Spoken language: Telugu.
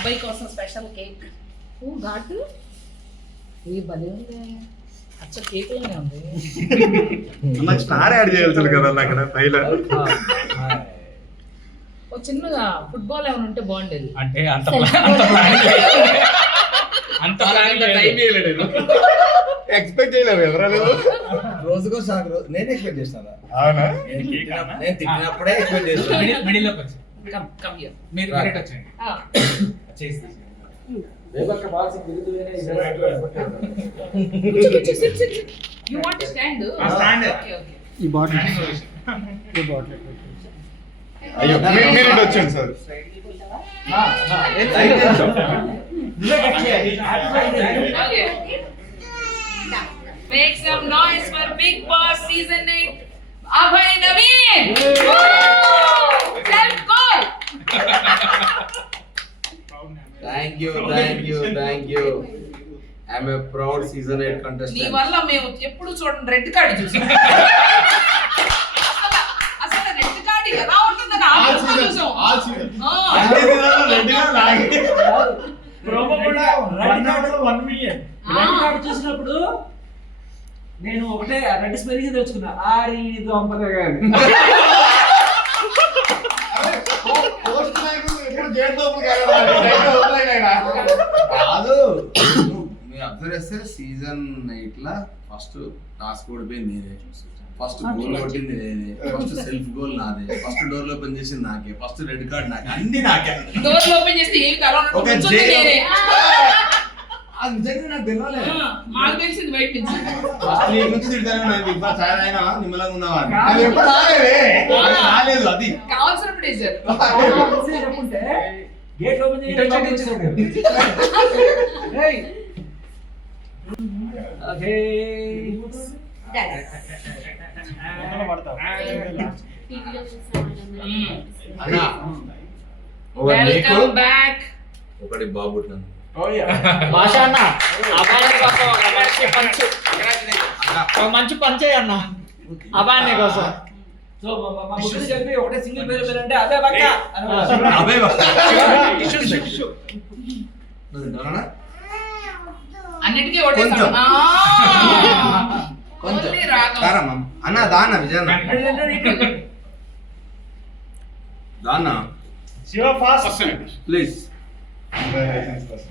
అబ్బాయి కోసం స్పెషల్ కేక్. ఓ ఘాటు ఏ భలే ఉంది, అచ్చ కేక్ లానే ఉంది. నాకు స్టార్ యాడ్ చేయాల్సింది కదా అక్కడ పైన. ఓ చిన్నగా ఫుట్బాల్ ఏమైనా ఉంటే బాగుండేది. అంటే అంత ఎక్స్పెక్ట్ చేయలేదు ఎవరాలేదు. రోజుకో సాగు నేను ఎక్స్పెక్ట్ చేస్తాను. అవునా? నేను తిట్టినప్పుడే ఎక్స్పెక్ట్ చేస్తాను. మిడిల్లోకి వచ్చి కమ్ హియర్. మీరు రైట్ వచ్చేయండి. చేసి you want to stand? stand. Okay okay. ఈ బాటిల్ అయ్యో మీరు ఇటు వచ్చాను sir. Okay. Make some noise for Big Boss season 8. Abhay Naveen. Self goal. Thank you. I'm a proud season 8 నీ contestant. వల్ల మేము ఎప్పుడు చూడండి రెడ్ కార్డ్ చూసాం. అసలు రెడ్ కార్డ్ ఎలా ఉంటుందని ఆలోచన చూసాం. ప్రోమో కూడా red card 1 million. Red card చూసినప్పుడు నేను ఒకటే రెడ్ స్మెల్ కి తెచ్చుకున్నా. ఆరి దొంపదే గాని. కాదు మీరు అబ్జర్వ్ చేస్తే సీజన్ 8 లా ఫస్ట్ టాస్క్ ఓడిపోయింది నేనే, ఫస్ట్ గోల్ కొట్టింది నేనే, ఫస్ట్ సెల్ఫ్ గోల్ నాదే, ఫస్ట్ డోర్ ఓపెన్ చేసింది నాకే, ఫస్ట్ రెడ్ కార్డ్ నాకే, అన్ని నాకే. డోర్ ఓపెన్ చేస్తే ఏం కలవన ఒక కూర్చుంది నేనే. అది నిజంగా నాకు తెలియలే. మాకు తెలిసింది బయట నుంచి. ఫస్ట్ నీ నుంచి తిడతానే ఉన్నా, బిగ్ బాస్ ఛాయ్ అయినా నిమ్మలంగా ఉన్నావా అని. అది ఎప్పుడు రాలేదే. అది రాలేదు అది. కావాల్సినప్పుడు వేసారు. చెప్పుంటే గేట్ ఓపెన్ చేసి ఏయ్ ఓకే అన్నా ఓ నీకు వెల్కమ్ బ్యాక్. ఒకటి బాగుంటుంది. భాష అన్న అబ్బాయి కోసం ఒక మంచి పంచ్, ఒక మంచి పంచే అన్న అబ్బాయి కోసం. సో మా ముగ్గురు చెప్పి ఒకటే సింగిల్ పేరు పేరు అంటే అదే బక్క అబే అన్నిటికీ ఒకటే కొంచెం. సమ- కొంచెం ఓన్లీ రాగం. కారమ్మ అన్న దాన్న విజయన్న దాన్న Shiva fast please. Congratulations, boss.